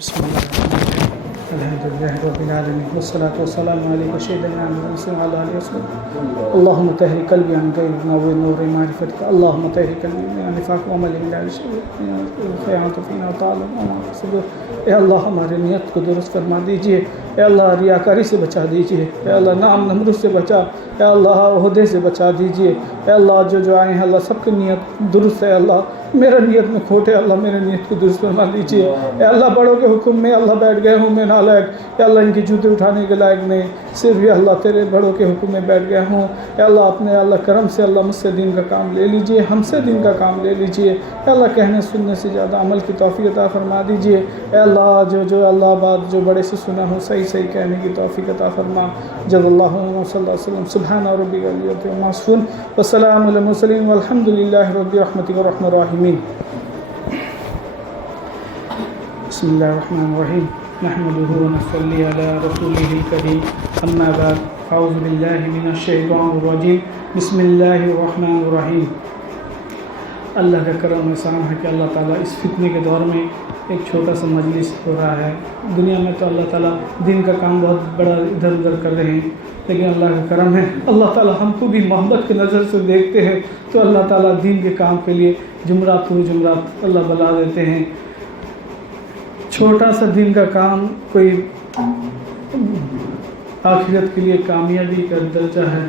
بسم الله الرحمن الرحيم الحمد لله رب العالمين والصلاة والسلام عليك سيدنا محمد وعلى آله وسلم. اللهم طهر قلبي عن غيرك ونور معرفتك. اللهم طهر قلبي من نفاق وعمل لا خیانت فینا وتعلم وما صبر. اے اللہ ہماری نیت کو درست فرما دیجیے. اے اللہ ریاکاری سے بچا دیجیے. اے اللہ نام نمرود سے بچا. اے اللہ عہدے سے بچا دیجیے. اے اللہ جو آئے ہیں اللہ سب کی نیت درست ہے. اللہ میرا نیت میں کھوٹ ہے. اللہ میرے نیت کو درست فرما دیجیے. اے اللہ بڑوں کے حکم میں اللہ بیٹھ گئے ہوں میں نالائق. اے اللہ ان کی جوتے اٹھانے کے لائق نہیں, صرف یہ اللہ تیرے بڑوں کے حکم میں بیٹھ گیا ہوں. اے اللہ اپنے اللہ کرم سے اللہ مجھ سے دین کا کام لے لیجیے, ہم سے دین کا کام لے لیجیے. اے اللہ کہنے سننے سے زیادہ عمل کی توفیق عطا فرما دیجیے. اے اللہ جو اللہ بات جو بڑے سے سنا ہو صحیح صحیح کہنے کی توفیق عطا فرما. جزا اللہ صلی اللہ علیہ وسلم. سبحان ربک رب العزت عما یصفون والسلام علی المرسلین والحمد للہ رب برحمتک ارحم الراحمین. بسم اللہ الرحمن الرحیم. نحمده ونصلي على رسوله الكريم. اما بعد اعوذ باللہ من الشیطان الرجیم. بسم اللہ الرحمن الرحیم. اللہ کا کرم احسان ہے کہ اللہ تعالیٰ اس فتنے کے دور میں ایک چھوٹا سا مجلس ہو رہا ہے. دنیا میں تو اللہ تعالیٰ دین کا کام بہت بڑا ادھر ادھر کر رہے ہیں, لیکن اللہ کا کرم ہے اللہ تعالیٰ ہم کو بھی محبت کی نظر سے دیکھتے ہیں تو اللہ تعالیٰ دین کے کام کے لیے جمعرات ہو جمعرات اللہ بلا دیتے ہیں. چھوٹا سا دین کا کام کوئی آخرت کے لیے کامیابی کا درجہ ہے.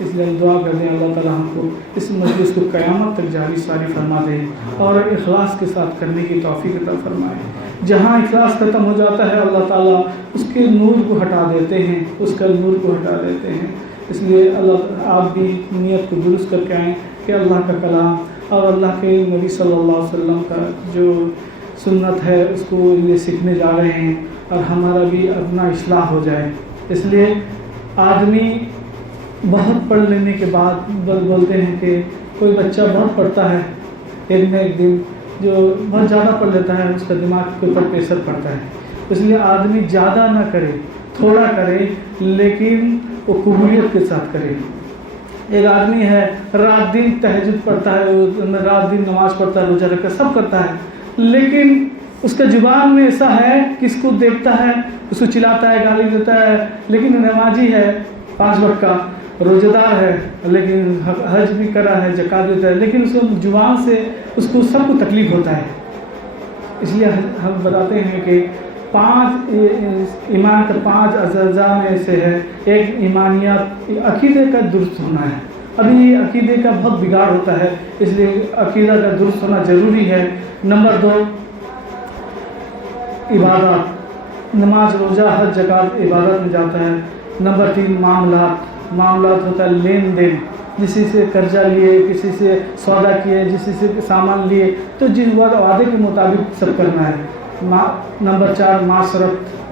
اس لیے دعا کر دیں اللہ تعالیٰ ہم کو اس مجلس کو قیامت تک جاری ساری فرما دیں اور اخلاص کے ساتھ کرنے کی توفیق عطا فرمائے. جہاں اخلاص ختم ہو جاتا ہے اللہ تعالیٰ اس کے نور کو ہٹا دیتے ہیں, اس کا نور کو ہٹا دیتے ہیں. اس لیے اللہ آپ بھی نیت کو درست کر کے آئیں کہ اللہ کا کلام اور اللہ کے نبی صلی اللہ علیہ وسلم کا جو سنت ہے اس کو یہ سیکھنے جا رہے ہیں اور ہمارا بھی اپنا اصلاح ہو جائے. اس لیے آدمی بہت پڑھ لینے کے بعد بولتے ہیں کہ کوئی بچہ بہت پڑھتا ہے, ایک نہ ایک دن جو بہت زیادہ پڑھ لیتا ہے اس کا دماغ کے اوپر پریشر پڑتا ہے. اس لیے آدمی زیادہ نہ کرے, تھوڑا کرے, لیکن وہ قبولیت کے ساتھ کرے. ایک آدمی ہے رات دن تہجد پڑھتا ہے, رات دن نماز پڑھتا ہے, روزہ رکھتا ہے, سب کرتا ہے, لیکن اس کا زبان میں ایسا ہے کہ اس کو دیکھتا ہے, اس کو چلاتا ہے, گالی دیتا ہے, لیکن نمازی ہے, 5 وقت کا روزہ دار ہے, لیکن حج بھی کرا ہے, زکات دیتا ہے, لیکن اس کو زبان سے اس کو سب کو تکلیف ہوتا ہے. اس لیے ہم بتاتے ہیں کہ 5 ایمان کا 5 اجزاء میں سے ہے ایک ایمانیات, عقیدے کا درست ہونا ہے. ابھی عقیدے کا بہت بگاڑ ہوتا ہے, اس لیے عقیدہ کا درست ہونا ضروری ہے. نمبر 2 عبادات, نماز روزہ حج زکات عبادت میں جاتا ہے. نمبر 3 معاملات ہوتا ہے لین دین, کسی سے قرضہ لیے, کسی سے سودا کیے, کسی سے سامان لیے تو جس وعدے کے مطابق سب کرنا ہے. نمبر 4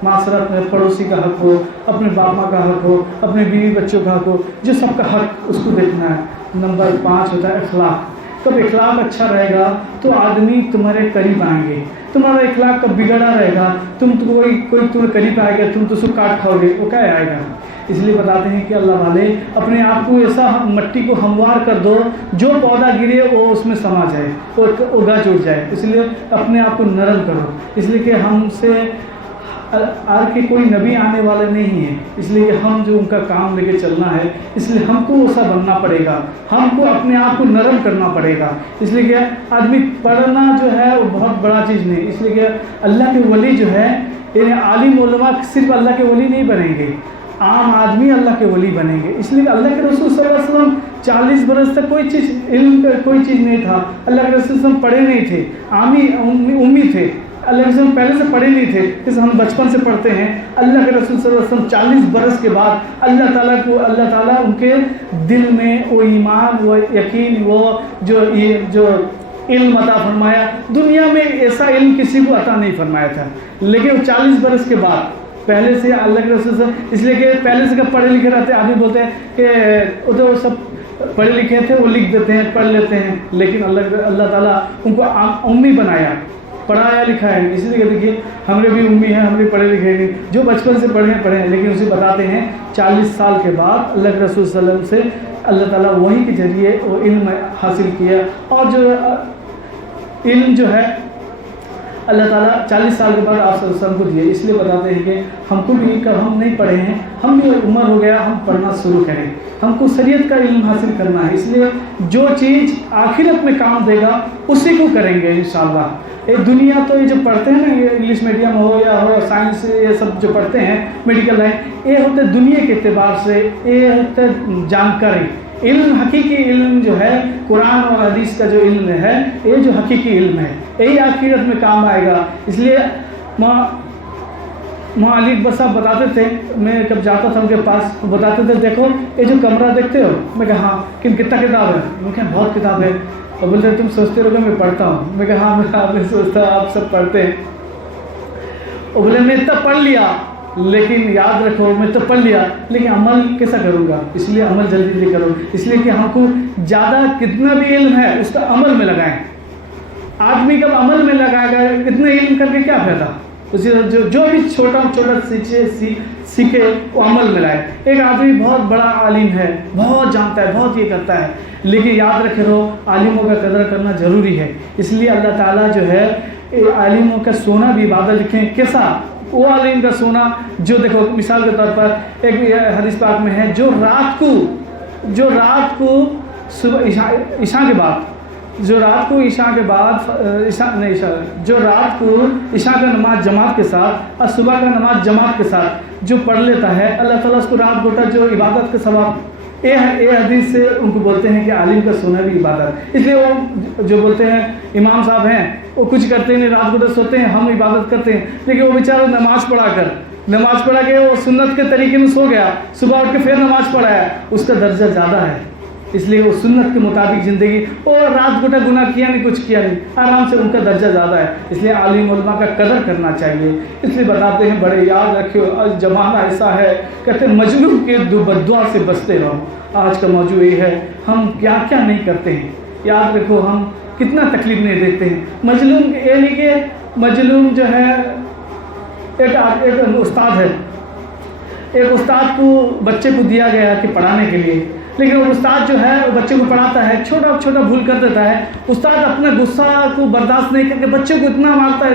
معاشرت میں پڑوسی کا حق ہو, اپنے باپ ماں کا حق ہو, اپنے بیوی بچوں کا حق ہو, جو سب کا حق اس کو دیکھنا ہے. نمبر 5 ہوتا ہے اخلاق. کب اخلاق اچھا رہے گا تو آدمی تمہارے قریب آئیں گے. تمہارا اخلاق کب بگڑا رہے گا کوئی تمہیں قریب آئے گا, تم تو اس کو کاٹ کھاؤ گے, وہ کیا آئے گا. اس لیے بتاتے ہیں کہ اللہ والے اپنے آپ کو ایسا مٹی کو ہموار کر دو جو پودا گرے وہ اس میں سما جائے, وہ اگا جڑ جائے. اس لیے اپنے آپ کو نرم کرو, اس لیے کہ ہم سے آج کے کوئی نبی آنے والے نہیں ہیں, اس لیے کہ ہم جو ان کا کام لے کے چلنا ہے, اس لیے ہم کو ایسا بننا پڑے گا, ہم کو اپنے آپ کو نرم کرنا پڑے گا. اس لیے کہ آدمی پڑھنا جو ہے وہ بہت بڑا چیز نہیں. اس لیے کہ اللہ کے ولی جو ہے یعنی عالم علماء صرف اللہ کے ولی نہیں بنیں گے, عام آدمی اللہ کے ولی بنیں گے. اس لیے اللہ کے رسول صلی اللہ علیہ وسلم 40 برس تک کوئی چیز علم کا کوئی چیز نہیں تھا. اللہ کے رسول صلی اللہ علیہ وسلم پڑھے نہیں تھے, عامی امی تھے. اللہ کے رسول پہلے سے پڑھے نہیں تھے, جیسے ہم بچپن سے پڑھتے ہیں. اللہ کے رسول صلی اللہ علیہ وسلم 40 برس کے بعد اللہ تعالیٰ ان کے دل میں وہ ایمان, وہ یقین, وہ جو علم عطا فرمایا. دنیا میں ایسا علم کسی کو عطا نہیں فرمایا تھا, لیکن وہ 40 برس کے بعد پہلے سے اللہ کے رسول سے, اس لیے کہ پہلے سے پڑھے لکھے رہتے. آدمی بولتے ہیں کہ ادھر سب پڑھے لکھے تھے, وہ لکھ دیتے ہیں, پڑھ لیتے ہیں, لیکن اللہ تعالیٰ ان کو امی بنایا, پڑھایا لکھایا. اس لیے کہ دیکھیے ہمارے بھی امی ہیں, ہم بھی پڑھے لکھے نہیں, جو بچپن سے پڑھے ہیں, لیکن اسے بتاتے ہیں 40 سال کے بعد اللہ کے رسول صلی اللہ علیہ وسلم سے اللہ تعالیٰ وحی کے ذریعے وہ علم حاصل کیا. اور جو علم جو ہے اللہ تعالیٰ 40 سال کے بعد آپ صلی اللہ علیہ وسلم کو دیے. اس لیے بتاتے ہیں کہ ہم کو بھی کب ہم نہیں پڑھے ہیں, ہم بھی عمر ہو گیا, ہم پڑھنا شروع کریں. ہم کو شریعت کا علم حاصل کرنا ہے, اس لیے جو چیز آخرت میں کام دے گا اسی کو کریں گے انشاءاللہ. یہ دنیا تو یہ جو پڑھتے ہیں نا, یہ انگلش میڈیم ہو یا سائنس, یہ سب جو پڑھتے ہیں میڈیکل لائن, یہ ہوتے دنیا کے اعتبار سے, یہ ہوتے جانکاری. علم, حقیقی علم جو ہے قرآن اور حدیث کا جو علم ہے, یہ جو حقیقی علم ہے یہی آخرت میں کام آئے گا. اس لیے علی اکبر صاحب بتاتے تھے, میں کب جاتا تھا ان کے پاس, بتاتے تھے دیکھو یہ جو کمرہ دیکھتے ہو. میں کہا ہاں. کتنا کتاب ہے؟ میں کہا بہت کتاب ہے. اور بولتے تم سوچتے رہو کہ میں پڑھتا ہوں. میں کہا ہاں, میں آپ نے سوچتا آپ سب پڑھتے ہیں. اور بولے میں اتنا پڑھ لیا, لیکن یاد رکھو میں تو پڑھ لیا لیکن عمل کیسا کروں گا. اس لیے عمل جلدی جلدی کرو, اس لیے کہ ہم کو زیادہ کتنا بھی علم ہے اس کا عمل میں لگائیں. آدمی کب عمل میں لگائے گا, اتنا علم کر کے کیا فائدہ. جو بھی چھوٹا سیکھے وہ عمل میں لائے. ایک آدمی بہت بڑا عالم ہے, بہت جانتا ہے, بہت یہ کرتا ہے, لیکن یاد رکھے رہو عالموں کا قدر کرنا ضروری ہے. اس لیے اللہ تعالیٰ جو ہے عالموں کا سونا بھی عبادت لکھیں. کیسا وہ عالم کا سونا جو دیکھو مثال کے طور پر ایک حدیث پاک میں ہے, جو رات کو صبح عشاء کے بعد, جو رات کو عشاء کے بعد جو رات کو عشاء کا نماز جماعت کے ساتھ اور صبح کا نماز جماعت کے ساتھ جو پڑھ لیتا ہے, اللہ تعالیٰ اس کو رات گوٹا جو عبادت کا ثواب. یہ حدیث سے ان کو بولتے ہیں کہ عالم کا سونا بھی عبادت. اس لیے وہ جو بولتے ہیں امام صاحب ہیں وہ کچھ کرتے نہیں, رات گوٹا سوتے ہیں, ہم عبادت کرتے ہیں. لیکن وہ بیچارہ نماز پڑھا کے وہ سنت کے طریقے میں سو گیا, صبح اٹھ کے پھر نماز پڑھا ہے, اس کا درجہ زیادہ ہے. اس لیے وہ سنت کے مطابق زندگی, اور رات گوٹا گناہ کیا نہیں, کچھ کیا نہیں, آرام سے ان کا درجہ زیادہ ہے. اس لیے عالم علماء کا قدر کرنا چاہیے. اس لیے بتاتے ہیں بڑے یاد رکھو, زمانہ ایسا ہے کہتے ہیں مجنون کے بددعا سے بچتے رہو. آج کا موضوع یہ ہے ہم کیا کیا نہیں کرتے ہیں. یاد رکھو ہم کتنا تکلیف نہیں دیتے ہیں. مظلوم یہ نہیں کہ مظلوم جو ہے ایک استاد ہے, ایک استاد کو بچے کو دیا گیا کہ پڑھانے کے لیے, لیکن وہ استاد جو ہے وہ بچے کو پڑھاتا ہے, چھوٹا بھول کر دیتا ہے. استاد اپنے غصہ کو برداشت نہیں کر کے بچے کو اتنا مارتا ہے,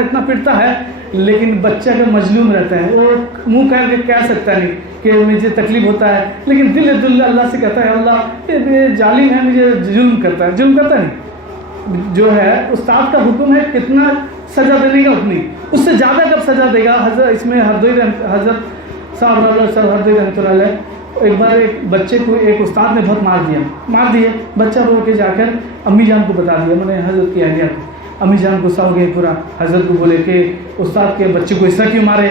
اتنا پیٹتا ہے, لیکن بچہ کا مظلوم رہتا ہے. وہ منہ کر کے کہہ سکتا نہیں کہ مجھے تکلیف ہوتا ہے, لیکن دل اللہ سے کہتا ہے اللہ یہ ظالم ہے, مجھے ظلم کرتا نہیں. جو ہے استاد کا حکم ہے کتنا سزا دینے کا اتنی, اس سے زیادہ کب سزا دے گا. اس میں حضرت صاحب ہردوئی رحمۃ اللہ علیہ, ایک بار ایک بچے کو ایک استاد نے بہت مار دیا. بچہ رو کے جا کر امی جان کو بتا دیا, میں نے حضرت کی اہلیہ کو. امی جان غصہ ہو گئے پورا, حضرت کو بولے کہ استاد کے بچے کو ایسا کیوں مارے.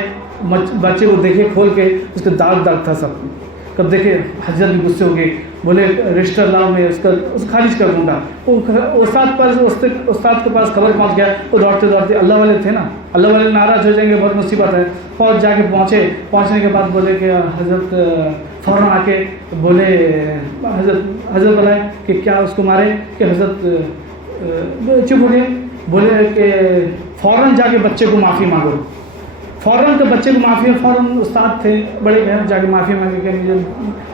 بچے کو دیکھے کھول کے, اس کے داغ تھا سب. کب دیکھے حضرت بھی غصے ہو گئے, بولے رجسٹر لاؤ, میں اس خارج کر دوں گا. وہ استاد کے پاس خبر پہنچ گیا. وہ دوڑتے اللہ والے تھے نا, اللہ والے ناراض ہو جائیں گے, بہت مصیبت ہے. فوج جا کے پہنچنے کے بعد بولے کہ حضرت فوراً آ کے بولے, حضرت بولائے کہ کیا اس کو مارے, کہ حضرت چپ بولے کہ فوراً جا کے بچے کو معافی مانگو. فوراً تو بچے کو معافی, فوراً استاد تھے بڑے بہن, جا کے معافی مانگے کہ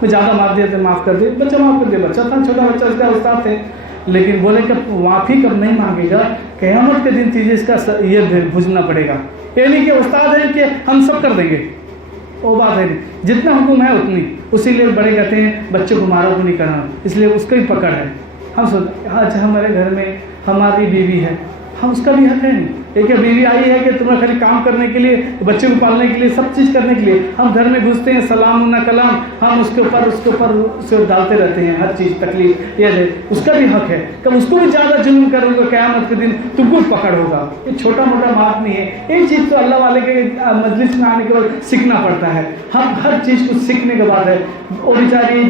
میں زیادہ مار دیا تھا, معاف کر دے. بچہ معاف کر دیا, بچہ تھا چھوٹا بچہ, اس کا استاد تھے. لیکن بولے کہ معافی کب نہیں مانگے گا, قیامت کے دن تجھے اس کا یہ بھجنا پڑے گا. یہ نہیں کہ استاد ہے کہ ہم سب کر دیں گے, وہ بات ہے نہیں, جتنا حکم ہے اتنی. اسی لیے بڑے کہتے ہیں بچوں کو مارا تو نہیں کرنا, اس لیے اس کا ہی پکڑ ہے. ہم آج ہمارے گھر میں ہماری بیوی ہے, ہم اس کا بھی حق ہے نہیں. ایک بیوی آئی ہے کہ تمہیں خالی کام کرنے کے لیے, بچے کو پالنے کے لیے, سب چیز کرنے کے لیے. ہم گھر میں گھستے ہیں, سلام نہ کلام, ہم اس کے اوپر سے ڈالتے رہتے ہیں ہر چیز تکلیف. یہ ہے اس کا بھی حق ہے. کب اس کو بھی زیادہ ظلم کرو گے قیامت کے دن تم کو پکڑ ہوگا. یہ چھوٹا موٹا بات نہیں ہے. ایک چیز تو اللہ والے کے مجلس میں آنے کے بعد سیکھنا پڑتا ہے. ہم ہر چیز کو سیکھنے کے بعد ہے. وہ بیچاری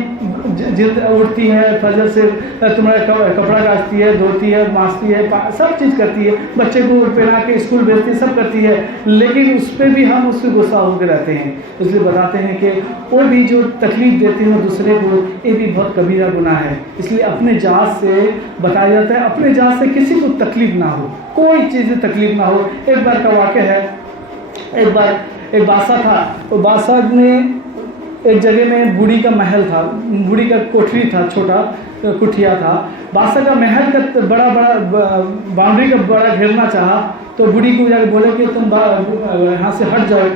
جلد اٹھتی ہے, فجر سے تمہارا کپڑا کاٹتی ہے, دھوتی ہے, مانجتی ہے, سب چیز کرتی ہے, بچے کو پہنا کے اسکول بھیجتی ہے, سب کرتی ہے, لیکن اس پہ بھی ہم اس سے غصہ ہو کے رہتے ہیں. اس لیے بتاتے ہیں کہ وہ بھی جو تکلیف دیتے ہیں دوسرے کو, یہ بھی بہت کبیرہ گناہ ہے. اس لیے اپنے جہاز سے بتایا جاتا ہے اپنے جہاز سے کسی کو تکلیف نہ ہو, کوئی چیز تکلیف نہ ہو. ایک بار کا واقعہ ہے, ایک بار ایک بادشاہ تھا. وہ بادشاہ نے ایک جگہ میں بوڑھی کا محل تھا، بوڑھی کا کوٹری تھا، چھوٹا کٹھیا تھا. بادشاہ کا محل کا بڑا باؤنڈری کا بڑا گھیرنا چاہا تو بوڑھی کو جا کے بولے کہ تم یہاں سے ہٹ جاؤ.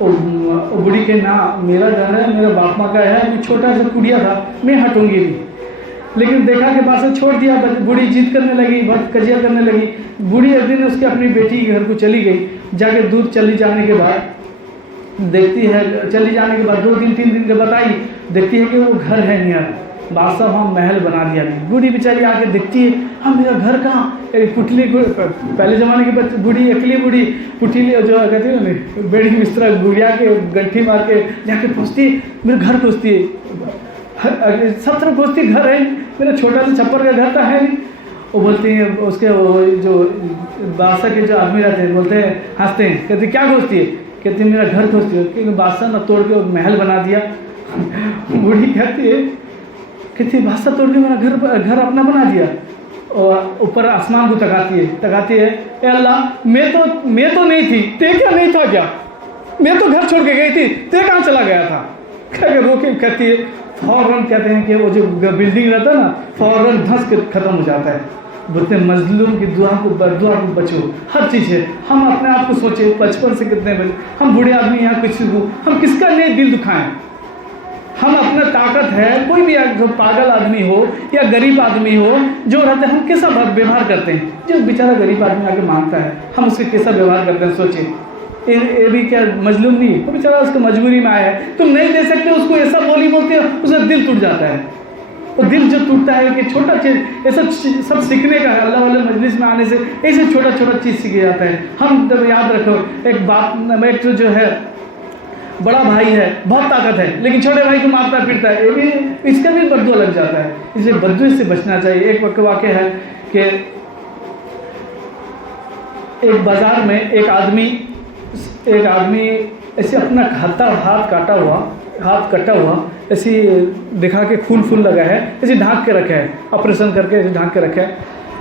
بوڑھی کے نا میرا گھر ہے، میرا باپ ماں کا ہے، میں چھوٹا سا کڑیا تھا، میں ہٹوں گی نہیں. لیکن دیکھا کہ بادشاہ چھوڑ دیا. بوڑھی ضد کرنے لگی، بہت کجیا کرنے لگی. بوڑھی ایک دن اس کے اپنی بیٹی کے گھر کو چلی گئی. جا کے دور چلی جانے کے بعد دیکھتی ہے، چلی جانے کے بعد 2 دن 3 دن کے بتائی، دیکھتی ہے کہ وہ گھر ہے نہیں. بادشاہ وہاں محل بنا دیا. بوڑھی بیچاری آ کے دیکھتی ہے ہاں میرا گھر کہاں. پٹلی پہلے زمانے کی بوڑھی، اکلی بوڑھی پٹلی جو کہتے ہیں نا بیڑی بستر گڑیا کے گنٹھی مار کے جا کے پہنچتی ہے، میرے گھر پہنچتی ہے، سب طرف پہنچتی گھر ہے، میرا چھوٹا سا چھپر کا گھر تو ہے نہیں. وہ بولتی ہیں اس کے جو بادشاہ کے جو آدمی رہتے ہیں بولتے ہیں، ہنستے ہیں، کہتے کیا کھوجتی ہے؟ کہتے میرا گھر کھوجتی ہے، کیونکہ بادشاہ نے توڑ کے محل بنا دیا. بوڑھی کہتی ہے بادشاہ توڑ کے میرا گھر اپنا بنا دیا. اور اوپر آسمان کو تکاتی ہے اے اللہ میں تو نہیں تھی، تے کیا نہیں تھا کیا؟ میں تو گھر چھوڑ کے گئی تھی، تے کہاں چلا گیا تھا؟ کہتی ہے فوراً کہتے ہیں کہ وہ جو بلڈنگ رہتا ہے نا فوراً دھنس کے ختم ہو جاتا ہے. بولتے ہیں مظلوم کی دعا کو بچو. ہر چیز ہے، ہم اپنے آپ کو سوچے بچپن سے کتنے بڑے ہم بوڑھے آدمی یہاں کسی کو ہم کس کا نہیں دل دکھائیں. ہم اپنا طاقت ہے، کوئی بھی جو پاگل آدمی ہو یا غریب آدمی ہو جو رہتے ہیں ہم کیسا ویوہار کرتے ہیں. جو بیچارہ غریب آدمی آ کے مانگتا ہے ہم اس سے کیسا ویوہار کرتے ہیں. سوچیں یہ بھی کیا مظلوم نہیں ہے، وہ بیچارہ اس کو مجبوری میں آیا ہے، تم نہیں دے سکتے اس کو ایسا بولتے ہو اس کا دل ٹوٹ جاتا ہے. اور دل جو ٹوٹتا ہے کہ چھوٹا چیز یہ سب سیکھنے کا ہے. اللہ والے مجلس میں آنے سے ایسے چھوٹا چیز سیکھ جاتا ہے. ہم جب یاد رکھو ایک جو ہے بڑا بھائی ہے، بہت طاقت ہے، لیکن چھوٹے بھائی کو مارتا پیٹتا ہے، یہ بھی اس کا بھی بددعا لگ جاتا ہے. اس لیے بددعا سے بچنا چاہیے. ایک وقت واقع ہے کہ ایک بازار میں ایک آدمی ایسے اپنا ہاتھ کٹا ہوا ایسی دکھا کے خون لگا ہے، ایسے ڈھانک کے رکھا ہے، آپریشن کر کے ایسے ڈھانک کے رکھا ہے.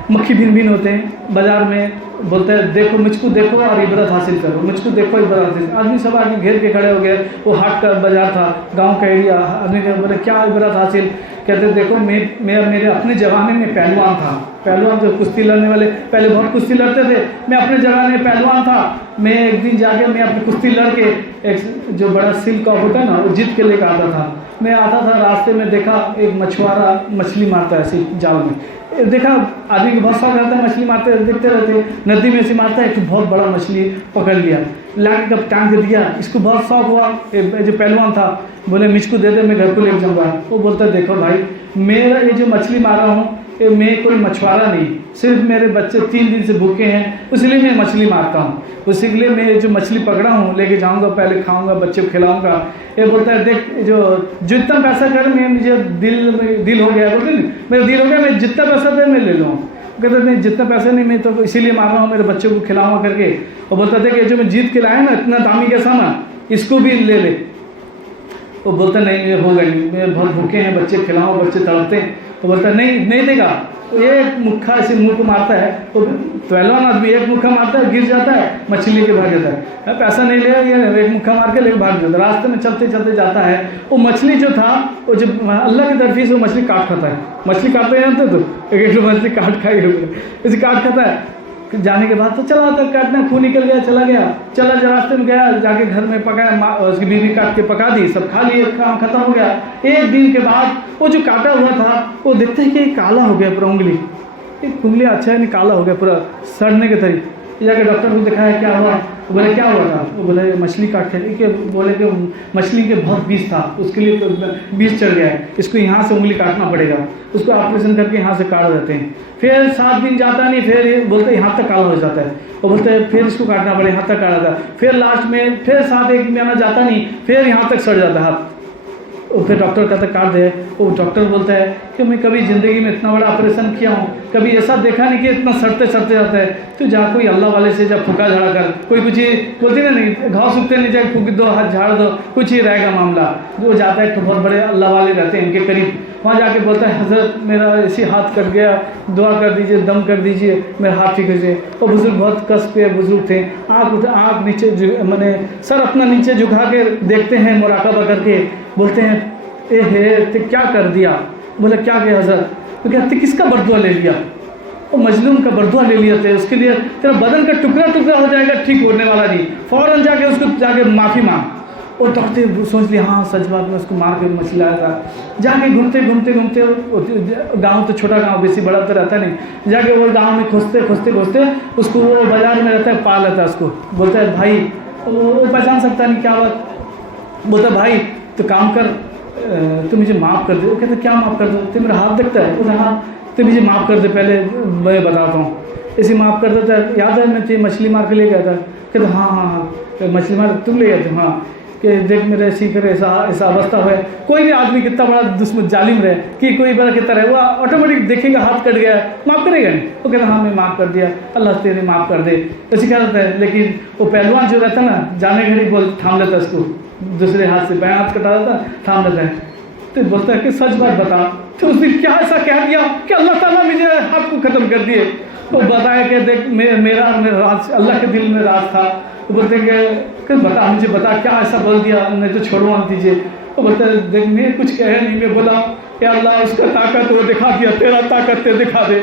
مکھی بھن ہوتے ہیں بازار میں. بولتا ہے دیکھو مجھ کو دیکھو اور عبرت حاصل کرو، مجھ کو دیکھو عبرت حاصل کرو. آدمی سب آدمی گھیر کے کھڑے ہو گئے. وہ ہاٹ کا بازار تھا، گاؤں کا ایریا. آدمی بولے کیا عبرت حاصل؟ کہتے دیکھو میں میرے اپنے زمانے میں پہلوان تھا. پہلوان جو کشتی لڑنے والے پہلے بہت کشتی لڑتے تھے. میں اپنے زمانے میں پہلوان تھا. میں ایک دن جا کے میں اپنی کشتی لڑ کے ایک جو بڑا سل کا ہوتا ہے نا وہ جیت کے لے کے آتا تھا. میں آتا تھا راستے میں دیکھا ایک مچھوارا مچھلی مارتا ہے ایسی جال میں. دیکھا آدمی کو بہت شوق رہتا ہے مچھلی مارتے دیکھتے رہتے. ندی میں سے مارتا ہے، ایک بہت بڑا مچھلی پکڑ لیا، لا کے کب ٹانگ کے دیا. اس کو بہت شوق ہوا. جو پہلوان تھا بولے مجھ کو دے دے، میں گھر کو لے کے جاؤں گا. وہ بولتا ہے دیکھو بھائی میرا یہ جو مچھلی مارا ہوں میں کوئی مچھوارا نہیں، صرف میرے بچے 3 دن سے بھوکے ہیں اس لیے میں مچھلی مارتا ہوں. اسی لیے میں جو مچھلی پکڑا ہوں لے کے جاؤں گا، پہلے کھاؤں گا، بچے کو کھلاؤں گا. یہ بولتا ہے دیکھ جو اتنا پیسہ کر میں مجھے دل ہو گیا، بولتے نہیں میرا دل ہو گیا، میں جتنا پیسہ دے میں لے لوں. کہتے نہیں جتنا پیسہ نہیں، میں تو اسی لیے مار رہا ہوں میرے بچوں کو کھلاؤں کر کے. اور بولتا تھا کہ جو میں جیت کے لایا نا اتنا دامی کا سامان اس کو بھی لے لے. وہ بولتا نہیں یہ ہوگا نہیں، میں بہت بھوکے ہیں، بچے کھلاؤ، بچے تڑپتے ہیں. تو بولتا نہیں دے گا. ایک مکھا ایسے منہ کو مارتا ہے، وہ پہلوان آدمی ایک مکھا مارتا ہے گر جاتا ہے، مچھلی کے بھاگ جاتا ہے. پیسہ نہیں لیا، یہ ایک مکھا مار کے لے کے بھاگ جاتا ہے. راستے میں چلتے جاتا ہے. وہ مچھلی جو تھا وہ جب اللہ کی طرف سے وہ مچھلی کاٹ کھاتا ہے. مچھلی کاٹتے جانتے تو ایک مچھلی کاٹ کھائی اسے کاٹ کھاتا ہے. جانے کے بعد تو چلا تھا کاٹنا، خون نکل گیا، چلا راستے میں گیا، جا کے گھر میں پکایا، اس کی بیوی کاٹ کے پکا دی، سب کھا لیے، کام ختم ہو گیا. ایک دن کے بعد وہ جو کاٹا ہوا تھا وہ دیکھتے ہیں کہ یہ کالا ہو گیا پورا انگلی. ایک انگلی اچھا ہے نہیں، کالا ہو گیا پورا سڑنے کے طریقے. جا کے ڈاکٹر کو دکھایا کیا ہوا. وہ بولے کیا ہوا تھا؟ وہ بولے مچھلی کاٹ کے بولے کہ مچھلی کے بہت بیس تھا، اس کے لیے بیس چڑھ گیا ہے، اس کو یہاں سے انگلی کاٹنا پڑے گا. اس کو آپریشن کر کے یہاں سے کاٹ دیتے ہیں. پھر 7 دن جاتا نہیں، پھر بولتے یہاں تک کالا ہو جاتا ہے. وہ بولتے ہیں پھر اس کو کاٹنا پڑے، یہاں تک کاٹا تھا. پھر لاسٹ میں پھر 7 مہینہ جاتا نہیں، پھر یہاں تک سڑ جاتا ہے ہاتھ. پھر ڈاکٹر کہتا ہے کاٹ دے. وہ ڈاکٹر بولتا ہے کہ میں کبھی زندگی میں اتنا بڑا آپریشن کیا ہوں، کبھی ایسا دیکھا نہیں کہ اتنا سڑتے جاتا ہے. تو جا کوئی اللہ والے سے جب پھکا جھاڑا کر، کوئی کچھ بولتی نا نہیں گھاؤ سکتے نہیں جائے پھونک دو، ہاتھ جھاڑ دو، کچھ ہی رہے گا معاملہ. وہ جاتا ہے تو بہت بڑے اللہ والے رہتے ہیں ان کے قریب، وہاں جا کے بولتا ہے حضرت میرا ایسی ہاتھ کٹ گیا، دعا کر دیجئے، دم کر دیجئے، میرا ہاتھ ٹھیک ہو جائے۔ وہ بزرگ بہت کس پہ بزرگ تھے، آنکھ نیچے سر اپنا نیچے جھکا کے دیکھتے ہیں، مراقبہ کر کے بولتے ہیں اے ہے تے کیا کر دیا؟ بولا کیا کہ حضرت؟ تو کہتے کس کا بردعا لے لیا؟ وہ مظلوم کا بردعا لے لیا تھے، اس کے لیے تیرا بدن کا ٹکڑا ٹکڑا ہو جائے گا، ٹھیک ہونے والا نہیں، فوراً جا کے اس کو جا کے معافی مانگ۔ وہ تختے سوچ لیا ہاں سچ بات، میں اس کو مار کے مچھلی لایا تھا۔ جا کے گھومتے گھومتے گاؤں تو چھوٹا گاؤں بیسی بڑا تو رہتا نہیں، جا کے وہ گاؤں میں کھوجتے اس کو، وہ بازار میں رہتا ہے، پا لیتا ہے اس کو، بولتا ہے بھائی، وہ پہچان سکتا نہیں کیا بات، بولتا ہے بھائی تو کام کر، تو مجھے معاف کر دے۔ وہ کہتا ہے کیا معاف کر دو؟ تو میرا ہاتھ دکھتا ہے، بولتا ہاں تو مجھے معاف کر دے، پہلے میں بتاتا ہوں۔ ایسے معاف کر دیتا ہے، یاد ہے میں تجھے مچھلی مار کے لے گیا تھا؟ کہتا ہاں مچھلی مار تم لے گئے تھے؟ ہاں، کہ دیکھ میرا ایسی کرے ایسا اوستھا ہوا ہے۔ کوئی بھی آدمی کتنا بڑا دشمن ظالم رہے کہ کوئی بڑا کتنا رہے، وہ آٹومیٹک دیکھے گا ہاتھ کٹ گیا ہے، معاف کرے گا نہیں؟ وہ کہتا ہاں میں معاف کر دیا، اللہ تیرے معاف کر دے، ایسے کیا رہتا ہے۔ لیکن وہ پہلوان جو رہتا نا، جانے گھڑی بول تھام لیتا اس کو، دوسرے ہاتھ سے بائیں ہاتھ کٹا دیتا، تھام لیتا ہے، تو بولتا ہے کہ سچ بات بتا، تو اس نے کیا ایسا کہہ دیا کہ اللہ تعالیٰ مجھے ہاتھ کو ختم کر دیے؟ وہ بتایا کہ دیکھ میرا راز، اللہ کے دل میں راز تھا۔ وہ بولتے ہیں کہ بتا مجھے، بتا کیا ایسا بول دیا، میں تو چھوڑوا دیجیے۔ وہ بولتا ہے دیکھ میں کچھ کہے نہیں، میں بولا کہ اللہ اس کا طاقت وہ دکھا دیا، تیرا طاقت تے دکھا دے،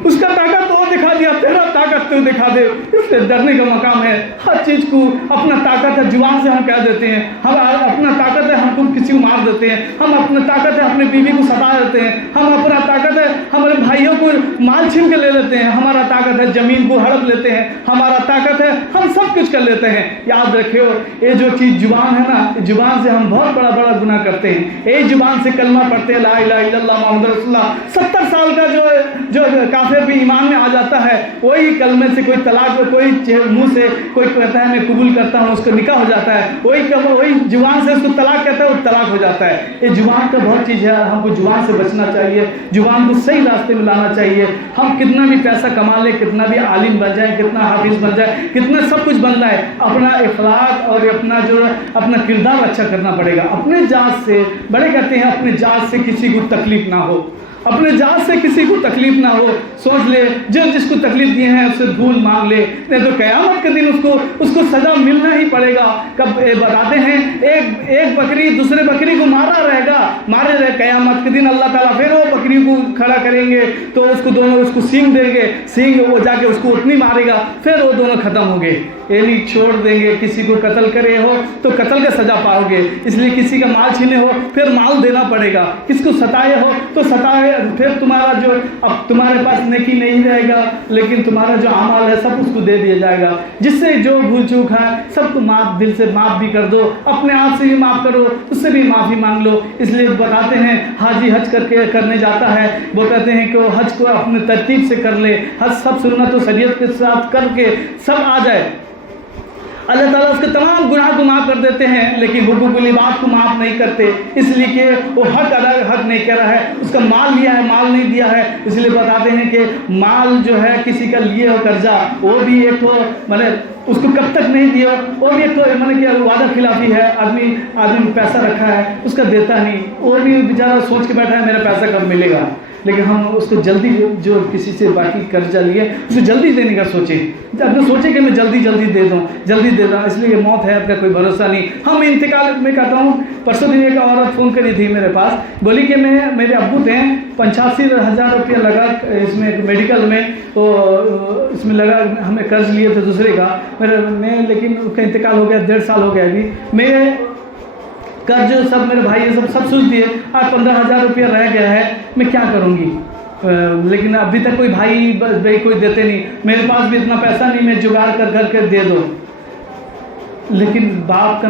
اس کا طاقت وہ دکھا دیا، تیرا طاقت تو دکھا دے۔ اس سے ڈرنے کا مقام ہے، ہر چیز کو اپنا طاقت ہے، زبان سے ہم کہہ دیتے ہیں، ہم اپنا طاقت ہے، ہم کو کسی کو مار دیتے ہیں، ہم اپنا طاقت ہے اپنے بیوی کو ستا دیتے ہیں، ہم اپنا طاقت ہے ہمارے بھائیوں کو مال چھین کے لے لیتے ہیں، ہمارا طاقت ہے زمین کو ہڑپ لیتے ہیں، ہمارا طاقت ہے ہم سب کچھ کر لیتے ہیں۔ یاد رکھیو یہ جو چیز زبان ہے نا، زبان سے ہم بہت بڑا بڑا گناہ کرتے ہیں۔ ایک زبان سے کلمہ پڑھتے ہیں لا الہ الا اللہ محمد رسول اللہ، 70 سال کا جو کافر بھی ایمان میں آ جاتا ہے، وہی کلمے سے کوئی طلاق، کوئی منہ سے کوئی کہتا ہے میں قبول کرتا ہوں، اس کو نکاح ہو جاتا ہے، وہی زبان سے اس کو طلاق کہتا ہے، وہ طلاق ہو جاتا ہے۔ یہ زبان کا بہت چیز ہے، ہم کو زبان سے بچنا چاہیے، زبان کو صحیح راستے میں لانا چاہیے۔ ہم کتنا بھی پیسہ کما لیں، کتنا بھی عالم بن جائیں، کتنا حافظ بن جائے، کتنا سب کچھ بن جائے، اپنا اخلاق اور اپنا کردار اچھا کرنا پڑے گا۔ اپنے ذات سے، بڑے کہتے ہیں اپنے ذات سے کسی کو تکلیف نہ ہو، اپنے ذات سے کسی کو تکلیف نہ ہو، سوچ لے جو جس کو تکلیف دیے ہیں اس سے بھول مانگ لے، نہیں تو قیامت کے دن اس کو سزا ملنا ہی پڑے گا۔ کب بتاتے ہیں ایک بکری دوسرے بکری کو مارا رہے گا، مارے رہے، قیامت کے دن اللہ تعالیٰ پھر وہ بکری کو کھڑا کریں گے تو اس کو دونوں اس کو سینگ دیں گے، سینگ وہ جا کے اس کو اتنی مارے گا، پھر وہ دونوں ختم ہو گئے۔ یعنی چھوڑ دیں گے، کسی کو قتل کرے ہو تو قتل کا سزا پاؤ گے، اس لیے کسی کا مال چھینے ہو پھر مال دینا پڑے گا، کس کو ستائے ہو تو ستائے، پھر تمہارا جو اب تمہارے پاس نیکی نہیں رہے گا، لیکن تمہارا جو اعمال ہے سب اس کو دے دیا جائے گا۔ جس سے جو بھول چوک ہے سب کو معاف، دل سے معاف بھی کر دو، اپنے آپ سے بھی معاف کرو، اس سے بھی معافی مانگ لو۔ اس لیے بتاتے ہیں حاجی حج کرنے جاتا ہے، وہ کہتے ہیں کہ وہ حج کو اپنے ترتیب سے کر لے، حج سب سنت و شریعت کے ساتھ کر کے سب آ جائے، اللہ تعالیٰ اس کے تمام گناہ کو معاف کر دیتے ہیں، لیکن حقوق العباد کو معاف نہیں کرتے، اس لیے کہ وہ حق نہیں کر رہا ہے، اس کا مال لیا ہے، مال نہیں دیا ہے۔ اس لیے بتاتے ہیں کہ مال جو ہے کسی کا لیے ہو قرضہ، وہ بھی ایک تو اس کو کب تک نہیں دیا، وہ بھی ایک تو کہ وعدہ خلافی ہے، آدمی پیسہ رکھا ہے اس کا دیتا نہیں، وہ بھی بیچارہ سوچ کے بیٹھا ہے میرا پیسہ کب ملے گا، لیکن ہم اس کو جلدی، جو کسی سے باقی قرضہ لیے اسے جلدی دینے کا سوچیں، اپنے سوچیں کہ میں جلدی دے دوں، اس لیے یہ موت ہے، آپ کا کوئی بھروسہ نہیں۔ ہم انتقال میں کہتا ہوں، پرسوں دن ایک عورت فون کری تھی میرے پاس، بولی کہ میرے ابو تھے، 85,000 روپیہ لگا اس میں میڈیکل میں، اس میں لگا، ہمیں قرض لیے تھے دوسرے کا، میں لیکن اس کا انتقال ہو گیا، 1.5 سال ہو گیا ابھی، میں قرض سب میرے بھائی سب سوچ دیے، 15,000 روپیہ رہ گیا ہے، میں کیا کروں گی، لیکن ابھی تک کوئی بھائی کوئی دیتے نہیں، میرے پاس بھی اتنا پیسہ نہیں میں جگاڑ کر کے دے دو، لیکن باپ کا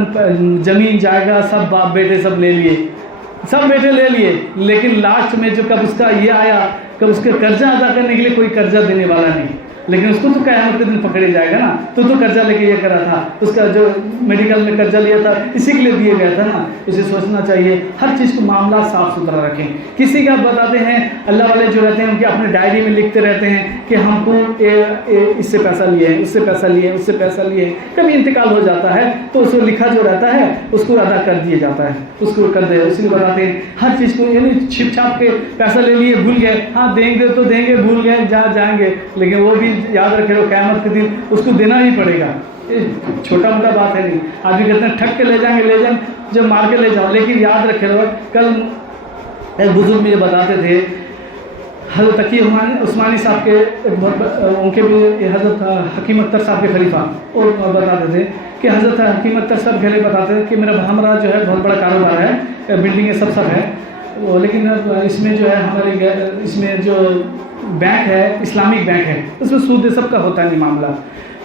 زمین جائیداد سب باپ بیٹے سب لے لیے، لیکن لاسٹ میں جو کب اس کا یہ آیا، کب اس کے قرضہ ادا کرنے کے لیے کوئی قرضہ دینے والا نہیں، لیکن اس کو تو قیامت کے دن پکڑے جائے گا نا. تو قرضہ لے کے یہ کرا تھا, اس کا جو میڈیکل میں قرضہ لیا تھا اسی کے لیے دیا گیا تھا نا. اسے سوچنا چاہیے, ہر چیز کو معاملات صاف ستھرا رکھیں. کسی کا بتاتے ہیں اللہ والے جو رہتے ہیں ان کے اپنے ڈائری میں لکھتے رہتے ہیں کہ ہم کو اس سے پیسہ لیے, اس سے پیسہ لیے, اس سے پیسہ لیے. کبھی انتقال ہو جاتا ہے تو اس کو لکھا جو رہتا ہے اس کو ادا کر دیا جاتا ہے, اس کو کر دے. اس لیے بتاتے ہیں ہر چیز کو, یعنی چھپ چھاپ کے پیسہ لے لیے, بھول گئے, ہاں دیں گے تو دیں گے, بھول گئے جائیں گے, لیکن وہ بھی یاد رکھے رہو قیامت کے دن اس کو دینا ہی پڑے گا. چھوٹا موٹا بات ہے نہیں. آدمی کہتے ہیں ٹھگ کے لے جائیں جب مار کے لے جاؤ, لیکن یاد رکھے رہو. کل ایک بزرگ مجھے بتاتے تھے, حضرت تقی عثمانی صاحب کے ان کے بھی حضرت حکیم اختر صاحب کے خلیفہ, اور بتاتے تھے کہ حضرت حکیم اختر صاحب گھر بتاتے تھے کہ ہمارا جو ہے بہت بڑا کاروبار ہے, بلڈنگیں سب ہے, لیکن اس میں جو ہے ہمارے اس میں جو بینک ہے اسلامک بینک ہے, اس میں سود سب کا ہوتا ہے نہیں معاملہ.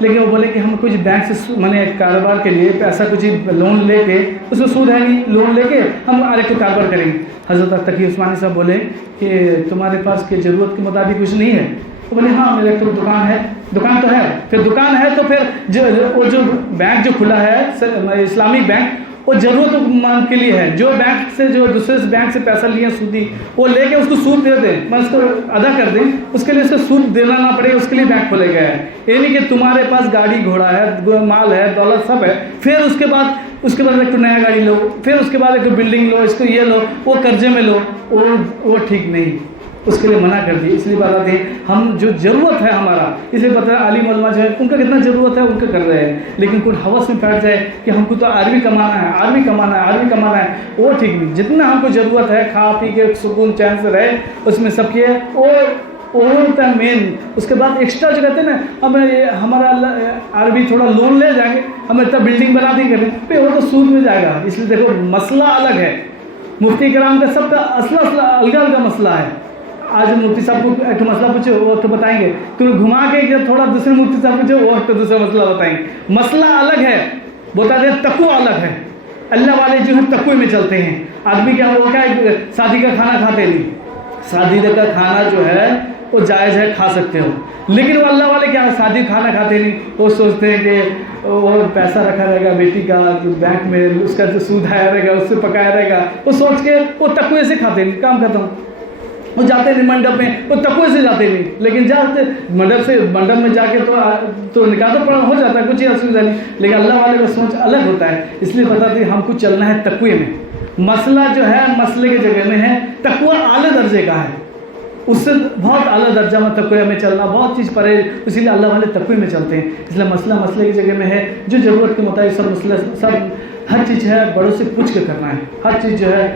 لیکن وہ بولے کہ ہم کچھ بینک سے میں کاروبار کے لیے پیسہ کچھ لون لے کے, اس میں سود ہے نہیں, لون لے کے ہم آگے کو کاروبار کریں گے. حضرت تقی عثمانی صاحب بولے کہ تمہارے پاس کے ضرورت کے مطابق کچھ نہیں ہے؟ وہ بولے ہاں میرے تو دکان ہے. دکان تو ہے, پھر دکان ہے تو پھر وہ جو بینک جو کھلا ہے اسلامک بینک وہ ضرورت مند کے لیے ہے. جو بینک سے جو دوسرے بینک سے پیسہ لیے سودی, وہ لے کے اس کو سود دے دیں, میں اس کو ادا کر دیں, اس کے لیے اس کو سود دینا نہ پڑے, اس کے لیے بینک کھولے گیا ہے. یہ نہیں کہ تمہارے پاس گاڑی گھوڑا ہے, مال ہے, دولت سب ہے, پھر اس کے بعد ایک تو نیا گاڑی لو, پھر اس کے بعد ایک بلڈنگ لو, اس کو یہ لو, وہ قرضے میں لو, وہ ٹھیک نہیں. اس کے لیے منع کر دی. اس لیے بتاتے ہیں ہم جو ضرورت ہے ہمارا, اس لیے پتہ ہے عالم علماء جو ہے ان کا کتنا ضرورت ہے ان کا کر رہے ہیں, لیکن کوئی ہوس میں بیٹھ جائے کہ ہم کو تو عربی کمانا ہے, وہ ٹھیک نہیں. جتنا ہم کو ضرورت ہے کھا پی کے سکون چین سے رہے, اس میں سب کیے وہ ہوتا ہے مین. اس کے بعد ایکسٹرا جو کہتے ہیں نا, ہمیں ہمارا عربی تھوڑا لون لے جائیں گے, ہم اتنا بلڈنگ بنا دیں گے, پھر وہ تو سود میں جائے گا. اس لیے دیکھو مسئلہ الگ ہے. مفتی کرام کا سب کا الگ مسئلہ ہے. آج مفتی صاحب کو ایک مسئلہ پوچھو وہ تو بتائیں گے, تو گھما کے تھوڑا دوسرے مفتی صاحب پوچھو وہ تو دوسرا مسئلہ بتائیں گے. مسئلہ الگ ہے, بتاتے ہیں تقوی الگ ہے. اللہ والے جو ہیں تقوی میں چلتے ہیں. آدمی کیا وہ کیا شادی کا کھانا کھاتے نہیں, شادی کا کھانا جو ہے وہ جائز ہے, کھا سکتے ہو, لیکن وہ اللہ والے کیا شادی کھانا کھاتے نہیں. وہ سوچتے ہیں کہ وہ پیسہ رکھا رہے گا بیٹی کا بینک میں, اس کا جو سود آیا رہے گا اس سے پکایا رہے گا, وہ سوچ کے وہ تقوی سے کھاتے نہیں. کام کرتا ہوں وہ جاتے نہیں منڈپ میں, وہ تقوی سے جاتے نہیں, لیکن جاتے منڈپ میں جا کے تو نکاح تو ہو جاتا ہے, کچھ ہی اسودہ نہیں, لیکن اللہ والے کا سوچ الگ ہوتا ہے. اس لیے بتاتے ہیں ہم کو چلنا ہے تقوی میں. مسئلہ جو ہے مسئلے کی جگہ میں ہے, تقوی اعلیٰ درجے کا ہے, اس سے بہت اعلیٰ درجہ میں تقوی میں چلنا بہت چیز پرے, اسی لیے اللہ والے تقوی میں چلتے ہیں. اس لیے مسئلے کی جگہ میں ہے, جو ضرورت کے مطابق سب مسئلہ سب ہر چیز ہے بڑوں سے پوچھ کے کرنا ہے. ہر چیز جو ہے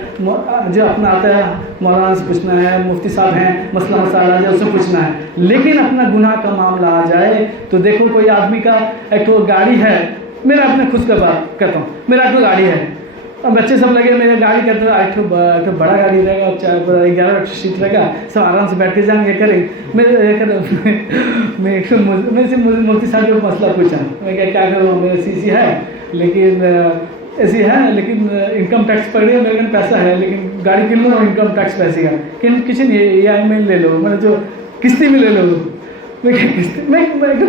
جو اپنا آتا ہے مولانا سے پوچھنا ہے, مفتی صاحب ہیں مسئلہ مسائل آ جائے اس سے پوچھنا ہے. لیکن اپنا گناہ کا معاملہ آ جائے تو دیکھو کوئی آدمی کا ایک تو گاڑی ہے, میرا اپنے خود کا بات کہتا ہوں, میرا ایک تو گاڑی ہے, اب بچے سب لگے میرے گاڑی کرتے ہیں, ایک بڑا گاڑی رہے گا, 11 سیٹ رہے گا, سب آرام سے بیٹھ کے جائیں گے کریں. میں سے مفتی صاحب کو مسئلہ پوچھا, میں کیا کروں, میرے سی ہے لیکن ایسی ہے, لیکن انکم ٹیکس پڑ رہی ہے, میرے پیسہ ہے لیکن گاڑی کن لو انکم ٹیکس پیسے کا کسی نہیں, ای ایم آئی لے لو, میں نے جو قسطی میں لے لو. میں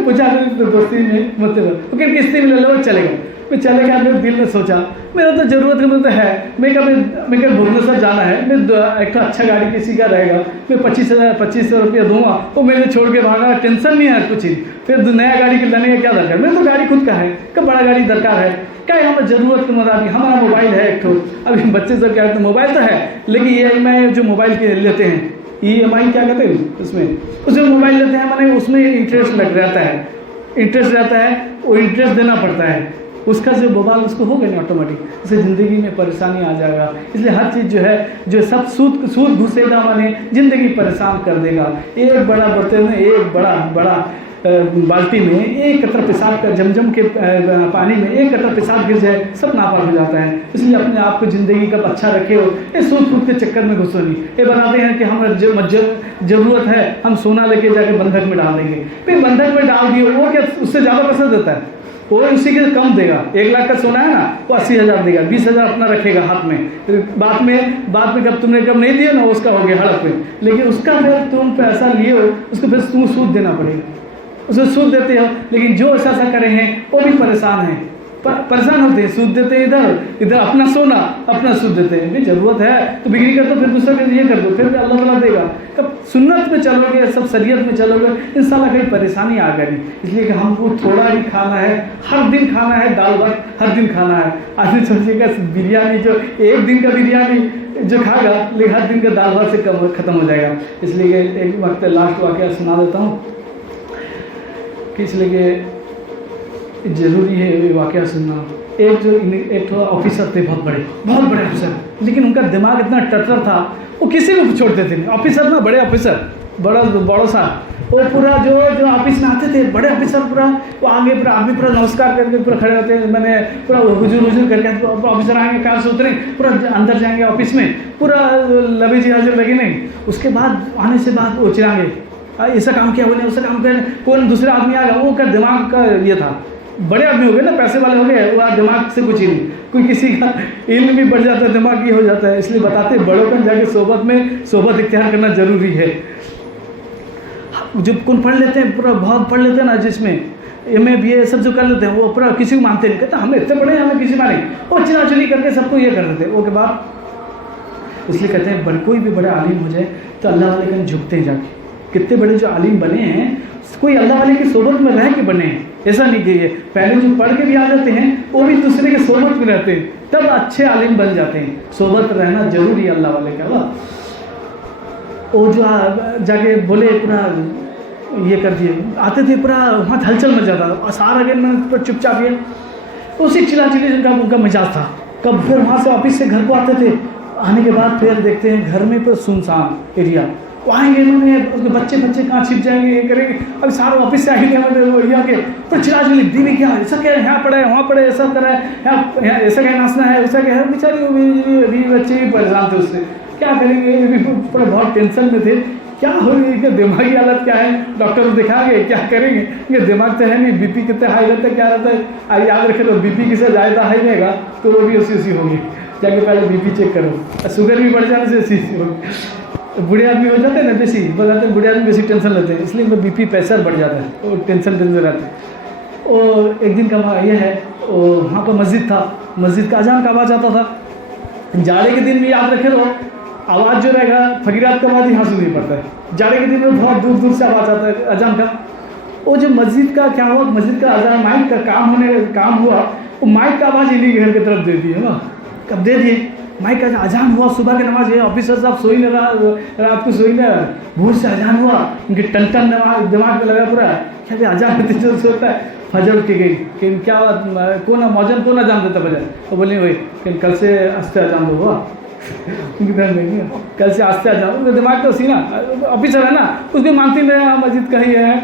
پوچھا دوستی میں مطلب قسطی میں لے لو چلے گا. میں چلے گیا, میرے دل میں سوچا میرا تو ضرورت تو ہے, میں بھونیشور جانا ہے, میں ایک تو اچھا گاڑی کسی کا رہے گا, میں 2500 روپیہ دوں گا, وہ میرے چھوڑ کے بھاگا, ٹینشن نہیں ہے کچھ ہی. پھر نیا گاڑی لینے کا کیا درکار, میرے تو گاڑی خود کا ہے, کب بڑا گاڑی درکار ہے, کیا ہے ہمیں ضرورت کے مطابق. ہمارا موبائل ہے ایک تو, ابھی بچے سے کیا کہتے ہیں موبائل تو ہے, لیکن ای ایم آئی جو موبائل کے لیتے ہیں, ای ایم آئی کیا کہتے ہیں اس میں موبائل لیتے ہیں, میں نے اس میں انٹرسٹ لگ رہتا ہے, وہ انٹرسٹ دینا پڑتا ہے. اس کا جو موبائل اس کو ہوگا نہیں آٹومیٹک, اسے زندگی میں پریشانی آ جائے گا. اس لیے ہر چیز جو ہے جو سب سود گھسے گا, میں زندگی پریشان کر دے گا. ایک بڑا برتن میں ایک بڑا بالٹی میں ایک قطرہ پیشاب کا جم کے پانی میں ایک قطرہ پیشاب گر جائے سب ناپاک ہو جاتا ہے. اس لیے اپنے آپ کو زندگی کا اچھا رکھے ہو, یہ سود کے چکر میں گھسو نہیں. یہ بتاتے ہیں کہ ہمیں ضرورت ہے, ہم سونا لے کے جا کے بندھک میں ڈال دیں گے, پھر بندھک میں ڈال دیے, وہ کیا اس سے زیادہ پیسہ دیتا ہے, وہ اسی کے کم دے گا. 1 لاکھ کا سونا ہے نا, وہ 80,000 دے گا, 20,000 اپنا رکھے گا ہاتھ میں. بعد میں جب تم نے کم نہیں دیا نا, اس کا ہو گیا ہڑپ میں, لیکن اس کا پھر تم پیسہ لیے ہو, اس کو پھر تم سود دینا پڑے گا. اسے سود دیتے ہو، لیکن جو ایسا ایسا کرے ہیں وہ بھی پریشان ہیں، پریشان ہوتے ہیں، سود دیتے ہیں، ادھر اپنا سونا اپنا سود دیتے ہیں. ضرورت ہے تو بکری کر دو، پھر دوسرے کے یہ کر دو، پھر اللہ تعالیٰ دے گا. کب سنت میں چلو گے، سب شریعت میں چلو گے، انشاءاللہ کہیں پریشانی آ گئی. اس لیے کہ ہم کو تھوڑا ہی کھانا ہے، ہر دن کھانا ہے، دال بھات ہر دن کھانا ہے. آدمی سوچے گا بریانی جو ایک دن کا بریانی جو کھائے گا، لیکن ہر دن کا دال بھات سے ختم ہو جائے گا. اس لیے کہ ایک وقت لاسٹ واقعہ سنا دیتا ہوں، کہ اس لیے کہ ضروری ہے یہ واقعہ سننا. ایک آفیسر تھے، بہت بڑے آفیسر، لیکن ان کا دماغ اتنا ٹٹر تھا، وہ کسی کو چھوڑتے تھے. آفیسر نا، بڑے آفیسر، بڑا سا، وہ پورا جو آفس میں آتے تھے بڑے آفیسر، پورا وہ آگے پورا آدمی پورا نمسکار کر کے پورا کھڑے ہوتے ہیں، میں نے پورا حضور کر کے آفیسر آئیں گے، کہاں سے اتریں، پورا اندر جائیں گے آفس میں، پورا لبی جی حاضر لگے نہیں. اس کے بعد آنے سے بعد وہ چلائیں گے، ایسا کام کیا، وہ نہیں ایسا کام کیا، کوئی دوسرا آدمی آ گیا، وہ کا دماغ کا یہ تھا. بڑے آدمی ہو گئے نا، پیسے والے ہو گئے، وہ دماغ سے کچھ ہی نہیں. کوئی کسی کا علم بھی بڑھ جاتا ہے، دماغ یہ ہو جاتا ہے. اس لیے بتاتے ہیں بڑوں کا جا کے صحبت اختیار کرنا ضروری ہے. جب کون پڑھ لیتے ہیں، پورا بہت پڑھ لیتے ہیں نا، جس میں ایم اے بی اے سب جو کر لیتے ہیں، وہ پورا کسی کو مانتے نہیں، کہتے ہم اتنے بڑے ہیں، ہمیں کسی مانے، وہ چلا چلی کر کے سب کو یہ کر دیتے ہیں. وہ کے بعد اس لیے کہتے ہیں کوئی بھی بڑا عالم ہو جائے تو اللہ والے کا جھکتے ہیں. جا کے کتنے بڑے جو عالم بنے ہیں، کوئی اللہ والے کی صحبت میں رہ کے بنے ہیں. ایسا نہیں کہ یہ پہلے جو پڑھ کے بھی آ جاتے ہیں، وہ بھی دوسرے کے صحبت میں رہتے ہیں، تب اچھے عالم بن جاتے ہیں. صحبت رہنا ضروری ہے اللہ والے کا. وہ جو جا کے بولے پورا یہ کر دیے، آتے تھے پورا وہاں ہلچل مچ جاتا. سارا دن میں چپ چاپ یہ اسی چلا چلی جن کا ان کا مزاج تھا. کب پھر وہاں سے آفس سے گھر کو آتے تھے، آنے کے بعد پھر دیکھتے ہیں گھر میں پورا سنسان ایریا. آئیں گے انہوں نے، اس کے بچے کہاں چھپ جائیں گے، یہ کریں گے. ابھی سارے آفس سے آئیں گے ایریا کے، پھر چلا چلی دیوی کیا ایسا کیا ہے، یہاں پڑے وہاں پڑے، ایسا کرا ہے، یہاں ایسا کیا ناچنا ہے، ایسا کیا ہے. بیچاری ابھی بچے بھی پریشان تھے اس سے، کیا کریں گے، پورے بہت ٹینشن میں تھے. کیا ہو رہی ہے کہ دماغی حالت کیا ہے، ڈاکٹر کو دکھا گے کیا کریں گے، یہ دماغ تو ہے نہیں، بی پی کتنے ہائی رہتا ہے، کیا رہتا ہے. یاد رکھے تو بی پی کسی زیادہ ہائی رہے گا تو وہ بھی اسی ہوگی. جا کے پہلے بی پی چیک کرو. شوگر بھی بڑھ جانے سے اسی ہوگی. بوڑھے آدمی ہو جاتے ہیں نا، بیسی بتاتے ہیں بوڑھے آدمی بیسی ٹینشن لیتے ہیں، اس لیے بی پی پریشر بڑھ جاتا ہے، وہ ٹینشن رہتے ہیں. اور ایک دن کا یہ ہے، وہاں پر مسجد تھا، مسجد کا اذان کا آواز آتا تھا. جاڑے کے دن میں یاد رکھے تو آواز جو رہے گا فقیرات کا آواز یہاں سننی پڑتا ہے. جاڑے کے دن میں بہت دور دور سے آواز آتا ہے اذان کا. وہ جو مسجد کا کیا ہوا، مسجد کا اذان مائک کا کام ہوا، وہ مائک کا آواز انہیں گھر کی طرف دے دی ہے نا. کب دے دیے مائک کا اذان ہوا، صبح کی نماز ہے، آفیسر صاحب سوئی نہ رہا، رات کو سوئی نہ رہا، بھور سے اذان ہوا، ان کے ٹن دماغ میں لگا پورا کیا بھی اذان ہوتی جو سوتا ہے. فجر اٹھ گئی کہ کیا کون موجن کون اذان دیتا فجر. وہ بولے وہی کہ کل سے آستے اذان ہوا، کل سے آستے اذان. دماغ تو اسی نا، آفیسر ہے نا، اس بھی مانتی نہیں، مسجد کا ہی ہے،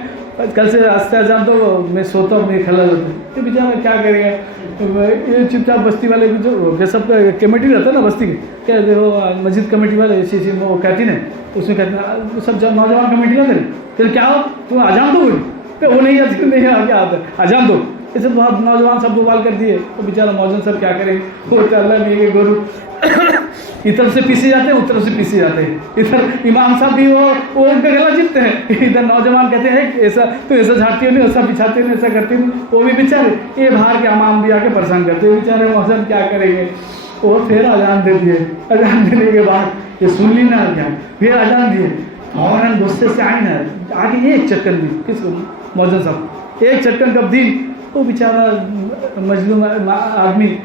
کل سے آستے اذان تو میں سوتا ہوں، میری خلل ہوتا ہے. تو بیچارہ کیا کرے گا، یہ چپ چاپ بستی والے جو سب کمیٹی رہتا ہے نا بستی کی، کیا وہ مسجد کمیٹی والے اسی وہ کہتی ہیں، اس میں کہتے ہیں سب نوجوان کمیٹی نہ کریں، پھر کیا ہو تم اذان دو، کہ وہ نہیں آتی نہیں کیا آتا ہے اذان دو. اسے بہت نوجوان سب بوال کر دیے. وہ بیچارہ موجود سب کیا کریں، وہ تو اللہ نہیں ہے کہ گورو ادھر سے پیسے جاتے ہیں، ادھر سے پیسے جاتے ہیں. ادھر امام صاحب بھی وہ ان کا گلا جیتتے ہیں، ادھر نوجوان کہتے ہیں ایسا تو ایسا جھاڑتی نہیں، ایسا بچھاتے نہیں، ایسا کرتے نہیں. وہ بھی بیچارے یہ باہر کے امام بھی آ کے پریشان کرتے ہیں. بیچارے موسم کیا کریں گے. وہ پھر اذان دے دیے. اذان دینے کے بعد یہ سن لی نا کیا، پھر اذان دیے، فوراً غصے سے آئے نا آگے ایک چکن دی. کس کو؟ موجود صاحب ایک چکن کب دی. وہ بیچارہ مظلوم آدمی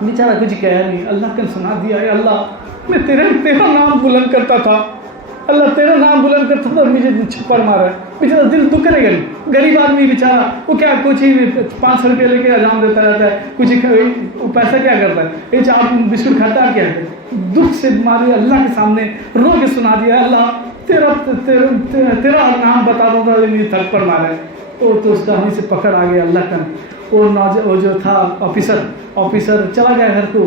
بیچارہ کچھ کہا نہیں. اللہ کا سنا دیا، اے اللہ میں تیرا نام بلند کرتا تھا، اللہ تیرا نام بلند کرتا تھا، مجھے چھپڑ مارا ہے. بیچارہ دل دکھ کرے گا نہیں. غریب آدمی بیچارہ وہ کیا کچھ ہی 500 روپئے لے کے اذان دیتا رہتا ہے، کچھ ہی پیسہ کیا کرتا ہے، یہ 4 بسکٹ کھاتا ہے. کیا ہے دکھ سے مارے اللہ کے سامنے رو کے سنا دیا، اللہ تیرا نام بتا دوں گا، لیکن تھپڑ مارا ہے. وہ تو اس کا ہمیں سے پکڑ آ گیا اللہ کا. وہ جو تھا آفیسر چلا گیا گھر کو.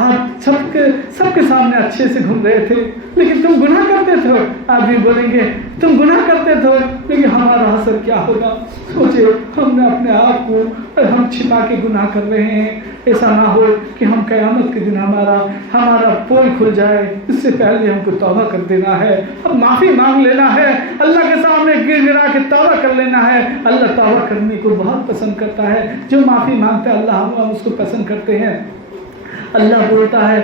آپ سب کے سامنے اچھے سے گھوم رہے تھے لیکن تم گناہ کرتے تھے. آپ بھی بولیں گے تم گناہ کرتے تھے لیکن ہمارا اثر کیا ہوگا. سوچے ہم نے اپنے آپ کو ہم چھپا کے گناہ کر رہے ہیں. ایسا نہ ہو کہ ہم قیامت کے دن ہمارا پول کھل جائے. اس سے پہلے ہم کو توبہ کر دینا ہے, اب معافی مانگ لینا ہے, اللہ کے سامنے گر گرا کے توبہ کر لینا ہے. اللہ توبہ کرنے کو بہت پسند کرتا ہے. جو معافی مانگتا ہے اللہ ہم اس کو پسند کرتے ہیں. اللہ بولتا ہے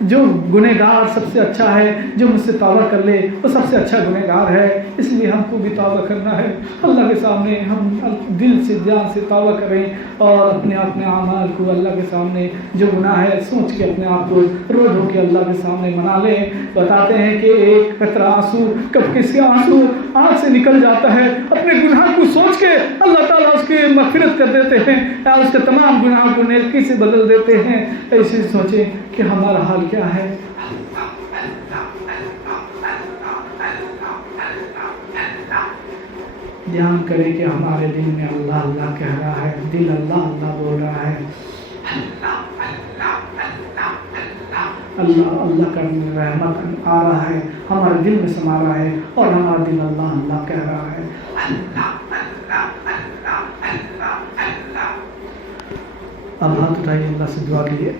جو گنہگار سب سے اچھا ہے, جو مجھ سے توبہ کر لے وہ سب سے اچھا گنہگار ہے. اس لیے ہم کو بھی توبہ کرنا ہے. اللہ کے سامنے ہم دل سے جان سے توبہ کریں اور اپنے اعمال کو اللہ کے سامنے جو گناہ ہے سوچ کے اپنے آپ کو رو دھو کے اللہ کے سامنے منا لیں. بتاتے ہیں کہ ایک قطرہ آنسو کب کسی آنسو آنکھ سے نکل جاتا ہے اپنے گناہ کو سوچ کے اللہ تعالیٰ اس کی مغفرت کر دیتے ہیں یا اس کے تمام گناہوں کو نیکی سے بدل دیتے ہیں. ایسے سوچیں کہ ہمارا حال کیا ہے. دھیان کریں کہ ہمارے دل میں اللہ اللہ کہہ رہا ہے, دل اللہ اللہ بول رہا ہے. اللہ اللہ کا رحمت آ رہا ہے, ہمارے دل میں سما رہا ہے اور ہمارا دل اللہ اللہ کہہ رہا ہے. اب ہاتھ اٹھائیے اللہ سے دعا کیجیے.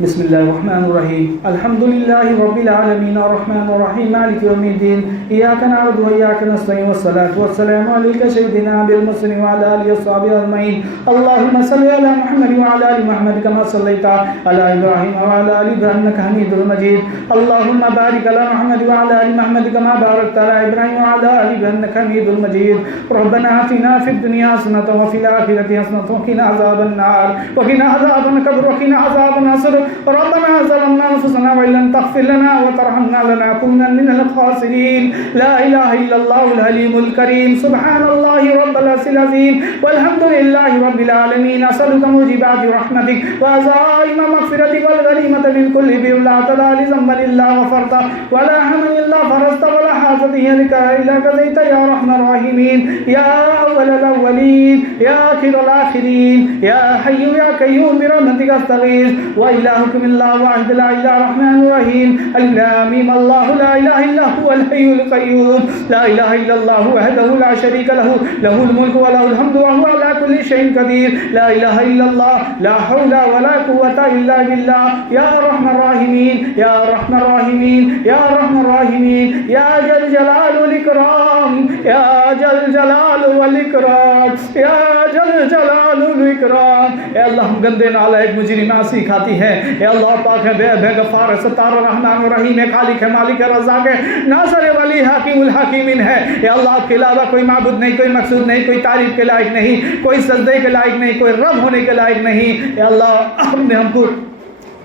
بسم اللہ الرحمن الرحیم. الحمد للہ رب العالمین الرحمن الرحیم مالک یوم الدین ایاک نعبد و ایاک نستعین والصلاة والسلام علیک سیدنا بالمرسلین وعلی آلہ وصحبہ اجمعین. اللہم صلی علی محمد وعلی آل محمد کما صلیت علی ابراہیم وعلی آل ابراہیم انک حمید مجید. اللہم بارک علی محمد وعلی آل محمد کما بارکت علی ابراہیم وعلی آل ابراہیم انک حمید مجید. ربنا آتنا فی الدنیا حسنۃ وفی الآخرۃ حسنۃ وقنا عذاب النار وقنا عذاب القبر وقنا عذاب النار. ربنا ظلمنا انفسنا وان لم تغفر لنا وترحمنا لنكونن من الخاسرين. لا اله الا الله الحليم الكريم. سبحان الله رب العرش العظيم والحمد لله رب العالمين. اسالك موجبات رحمتك وعزائم مغفرتك والغنيمة من كل بر لا تدع لذنب الا غفرته ولا هم الا فرجته ولا حاجة لك الا قضيت يا ارحم الراحمين. يا اول الاولين يا اخر الاخرين يا حي يا قيوم برحمتك استغيث. وإلهكم الله واحد لا إله الرحمن الرحيم. الآمين. الله لا إله إلا هو الحي القيوم. لا إله إلا الله وحده لا شريك له له الملك وله الحمد وهو على كل شيء قدير. لا إله إلا الله لا حول ولا قوة إلا بالله. يا أرحم الراحمين يا أرحم الراحمين يا أرحم الراحمين يا ذا الجلال والإكرام يا ذا الجلال والإكرام يا ذا الجلال والإكرام. اے اللہ ہم گندے نالائق مجرم عاصی کھاتی ہے. اے اللہ پاک ہے, بے غفار ہے, ستار الرحمن الرحیم ہے, خالق ہے, مالک ہے, رزاق ہے, ناصر ولی, حکیم الحکیمین ہے. اے اللہ آپ کے علاوہ کوئی معبود نہیں, کوئی مقصود نہیں, کوئی تعریف کے لائق نہیں, کوئی سجدے کے لائق نہیں, کوئی رب ہونے کے لائق نہیں. اے اللہ ہم نے ہم کو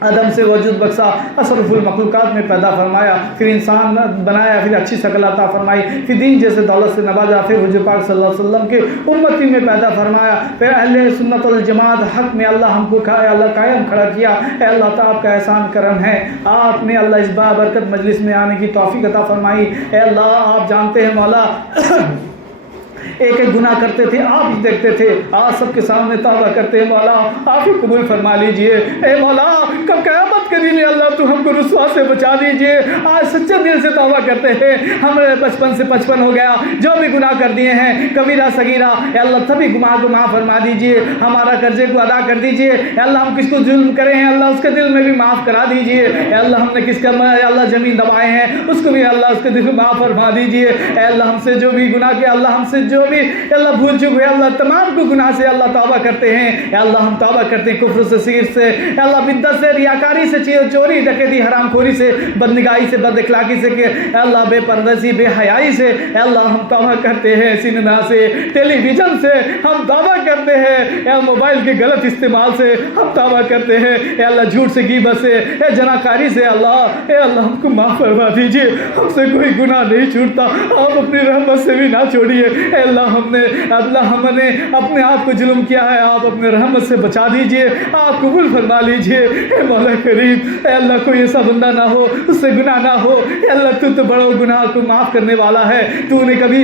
عدم سے وجود بخشا, اشرف المخلوقات میں پیدا فرمایا, پھر انسان بنایا, پھر اچھی شکل عطا فرمائی, پھر دین جیسے دولت سے نوازا, پھر حضور پاک صلی اللہ علیہ وسلم کے امتی میں پیدا فرمایا, پھر اہل سنت الجماعت حق میں اللہ ہم کو اللہ قائم کھڑا کیا. اے اللہ تعالیٰ آپ کا احسان کرم ہے, آپ نے اللہ اس بابرکت مجلس میں آنے کی توفیق عطا فرمائی. اے اللہ آپ جانتے ہیں مولا ایک ایک گناہ کرتے تھے, آپ ہی دیکھتے تھے, آج سب کے سامنے توبہ کرتے ہیں. مولا آپ ہی قبول فرما لیجئے. اے مولا کب قیامت کے دن اللہ تو ہم کو رسوا سے بچا دیجئے. آج سچے دل سے توبہ کرتے ہیں. ہمارے بچپن سے 55 ہو گیا, جو بھی گناہ کر دیے ہیں کبیرہ صغیرہ, اے اللہ سبھی گناہ کو معاف فرما دیجئے. ہمارا قرضے کو ادا کر دیجئے. اے اللہ ہم کس کو ظلم کرے ہیں اللہ اس کے دل میں بھی معاف کرا دیجئے. اے اللہ ہم نے کس کا اللہ زمین دبائے ہیں اس کو بھی اللہ اس کے دل میں معاف فرما دیجئے. اے اللہ ہم سے جو بھی گناہ کیا اللہ ہم سے جو بھی اللہ بھول چک ہوئے اللہ تمام کو گناہ سے اللہ توبہ کرتے ہیں. اے اللہ ہم توبہ کرتے ہیں کفر سے, سیر سے, اے اللہ بدعت سے, ریاکاری سے, چوری ڈکیتی حرام خوری سے, بدنگاہی سے, بد اخلاقی سے, کہ اے اللہ بے پردگی بے حیائی سے اے اللہ ہم توبہ کرتے ہیں. سینما سے, ٹیلی ویژن سے ہم توبہ کرتے ہیں. اے اللہ موبائل کے غلط استعمال سے ہم توبہ کرتے ہیں. اے اللہ جھوٹ سے, غیبت سے, اے جناکاری سے اے اللہ ہم کو معاف فرما دیجیے. ہم سے کوئی گناہ نہیں چھوٹتا, آپ اپنی رحمت سے بھی نہ چھوڑیے. اے اللہ ہم نے اپنے آپ کو ظلم کیا ہے, آپ اپنے رحمت سے بچا دیجئے, آپ قبول فرما لیجئے. اے مولا کریم, اے اللہ کوئی ایسا بندہ نہ ہو اس سے گناہ نہ ہو. اے اللہ تو بڑوں گناہ کو معاف کرنے والا ہے. تو نے کبھی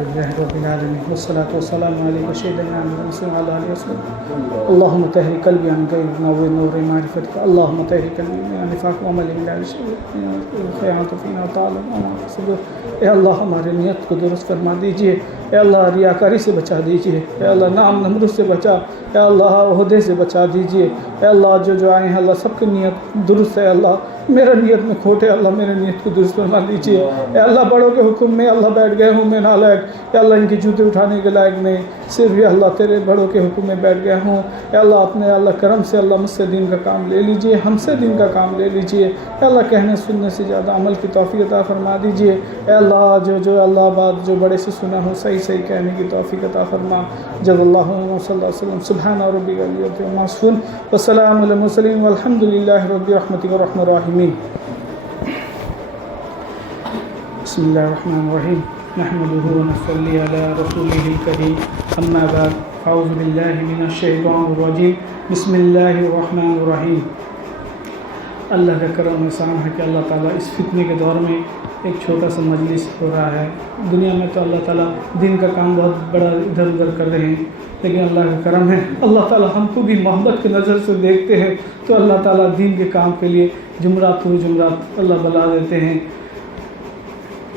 لله رب العالمين والصلاة والسلام عليك سيدنا محمد وعلى آله وصحبه. اللهم طهر قلبي عن غيرك ونور معرفتك. اللهم طهر قلبي من نفاق وعمل من خیانت فینا تعلم صدور. اے اللہ ہماری نیت کو درست فرما دیجیے. اے اللہ ریاکاری سے بچا دیجیے. اے اللہ نام نمرود سے بچا. اے اللہ عہدے سے بچا دیجیے. اے اللہ جو آئے ہیں اللہ سب کی نیت درست ہے. اللہ میرا نیت میں کھوٹ ہے, اللہ میرے نیت کو درست فرما دیجیے. اے اللہ بڑوں کے حکم میں اللہ بیٹھ گئے ہوں میں نالائق. اے اللہ ان کی جوتے اٹھانے کے لائق نہیں, صرف یہ اللہ تیرے بڑوں کے حکم میں بیٹھ گیا ہوں. اے اللہ اپنے اللہ کرم سے اللہ مجھ سے دین کا کام لے لیجیے, ہم سے دین کا کام لے لیجیے. اے اللہ کہنے سننے سے زیادہ عمل کی توفیق عطا فرما دیجیے. اے اللہ جو اللہ بات جو بڑے سے سنا ہو صحیح صحیح کہنے کی توفیق عطا فرما. جزا اللہ صلی اللہ علیہ وسلم. سبحان ربک رب العزت عما یصفون والسلام علی المرسلین والحمد للہ رب رحمتک ورحمۃ الراحمین. بسم اللہ الرحمن الرحیم. نحمده ونصلي على رسوله الكريم. اما بعد اعوذ باللہ من الشیطان الرجیم. بسم اللہ الرحمن الرحیم. اللہ کا کرم احسان ہے کہ اللہ تعالیٰ اس فتنے کے دور میں ایک چھوٹا سا مجلس ہو رہا ہے. دنیا میں تو اللہ تعالیٰ دین کا کام بہت بڑا ادھر ادھر کر رہے ہیں, لیکن اللہ کا کرم ہے اللہ تعالیٰ ہم کو بھی محبت کی نظر سے دیکھتے ہیں, تو اللہ تعالیٰ دین کے کام کے لیے جمعرات و جمعرات اللہ بلا دیتے ہیں.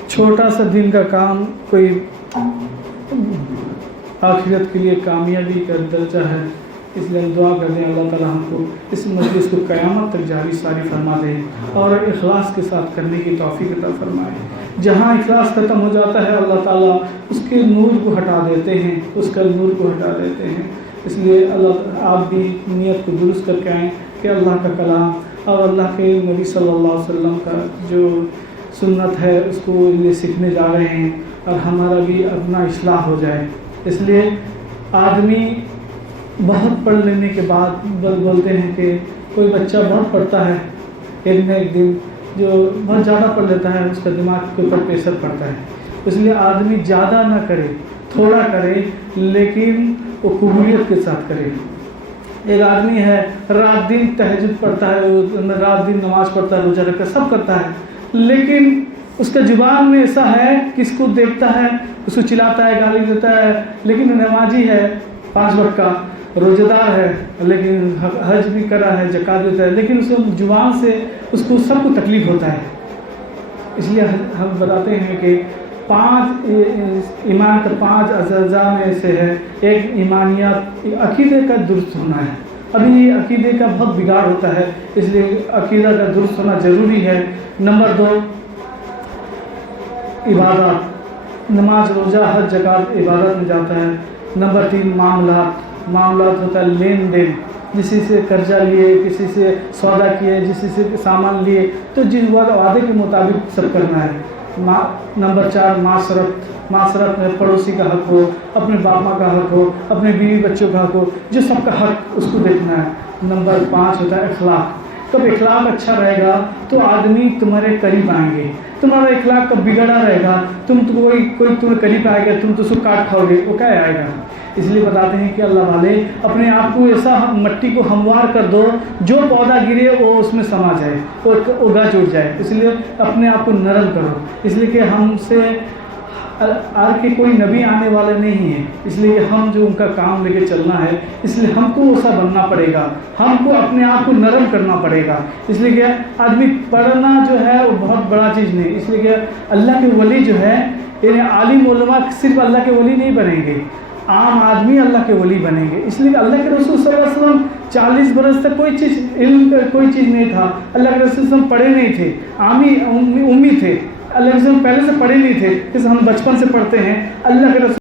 چھوٹا سا دین کا کام کوئی آخرت کے لیے کامیابی کا درجہ ہے. اس لیے ہم دعا کرتے ہیں اللہ تعالیٰ ہم کو اس مجلس کو قیامت تک جاری ساری فرما دے اور اخلاص کے ساتھ کرنے کی توفیق عطا فرمائے. جہاں اخلاص ختم ہو جاتا ہے اللہ تعالیٰ اس کے نور کو ہٹا دیتے ہیں, اس کا نور کو ہٹا دیتے ہیں. اس لیے اللہ آپ بھی نیت کو درست کر کے آئیں کہ اللہ کا کلام اور اللہ کے نبی صلی اللہ علیہ وسلم کا جو سنت ہے اس کو یہ سیکھنے جا رہے ہیں اور ہمارا بھی اپنا اصلاح ہو جائے. اس لیے آدمی بہت پڑھ لینے کے بعد بولتے ہیں کہ کوئی بچہ بہت پڑھتا ہے, ایک نہ ایک دن جو بہت زیادہ پڑھ لیتا ہے اس کا دماغ کے اوپر پریشر پڑتا ہے. اس لیے آدمی زیادہ نہ کرے, تھوڑا کرے, لیکن وہ قبولیت کے ساتھ کرے. ایک آدمی ہے رات دن تہجد پڑھتا ہے, رات دن نماز پڑھتا ہے, روزہ رکھتا ہے, سب کرتا ہے, لیکن اس کا زبان میں ایسا ہے کہ اس کو دیکھتا ہے, اس کو چلاتا ہے, گالی دیتا ہے, لیکن نمازی ہے, 5 وقت کا روزہ دار ہے, لیکن حج بھی کر رہا ہے, زکات دیتا ہے, لیکن اس کو زبان سے اس کو سب کو تکلیف ہوتا ہے. اس لیے ہم بتاتے ہیں کہ 5 ایمان کا 5 اجزاء میں سے ہے ایک ایمانیات, عقیدے کا درست ہونا ہے. ابھی عقیدے کا بہت بگاڑ ہوتا ہے, اس لیے عقیدہ کا درست ہونا ضروری ہے. نمبر 2 عبادات, نماز روزہ حج زکات عبادت میں جاتا ہے. نمبر 3 معاملات ہوتا ہے لین دین, کسی سے قرضہ لیے, کسی سے سودا کیے, کسی سے سامان لیے, تو جس وعدے کے مطابق سب کرنا ہے. نمبر 4 معاشرت میں پڑوسی کا حق ہو, اپنے باپ ماں کا حق ہو, اپنے بیوی بچوں کا حق ہو, جو سب کا حق اس کو دیکھنا ہے. نمبر 5 ہوتا ہے اخلاق. کب اخلاق اچھا رہے گا تو آدمی تمہارے قریب آئیں گے. تمہارا اخلاق کب بگڑا رہے گا تم کوئی تمہیں قریب آئے گا, تم تو اس کو کاٹ کھاؤ گے, وہ کیا آئے گا. اس لیے بتاتے ہیں کہ اللہ والے اپنے آپ کو ایسا مٹی کو ہموار کر دو جو پودا گرے وہ اس میں سما جائے, وہ اگا جڑ جائے. اس لیے اپنے آپ کو نرم کرو, اس لیے کہ ہم سے آج کے کوئی نبی آنے والے نہیں ہیں, اس لیے کہ ہم جو ان کا کام لے کے چلنا ہے, اس لیے ہم کو ایسا بننا پڑے گا, ہم کو اپنے آپ کو نرم کرنا پڑے گا. اس لیے کہ آدمی پڑھنا جو ہے وہ بہت بڑا چیز نہیں. اس لیے کہ اللہ کے ولی جو ہے یعنی عالم علماء صرف اللہ کے ولی نہیں بنیں گے, عام آدمی اللہ کے ولی بنیں گے. اس لیے اللہ کے رسول صلی اللہ علیہ وسلم 40 برس تک کوئی چیز علم کا کوئی چیز نہیں تھا. اللہ کے رسول صلی اللہ علیہ وسلم پڑھے نہیں تھے, عامی امی تھے. اللہ کے رسول پہلے سے پڑھے نہیں تھے, جیسے ہم بچپن سے پڑھتے ہیں. اللہ کے رسول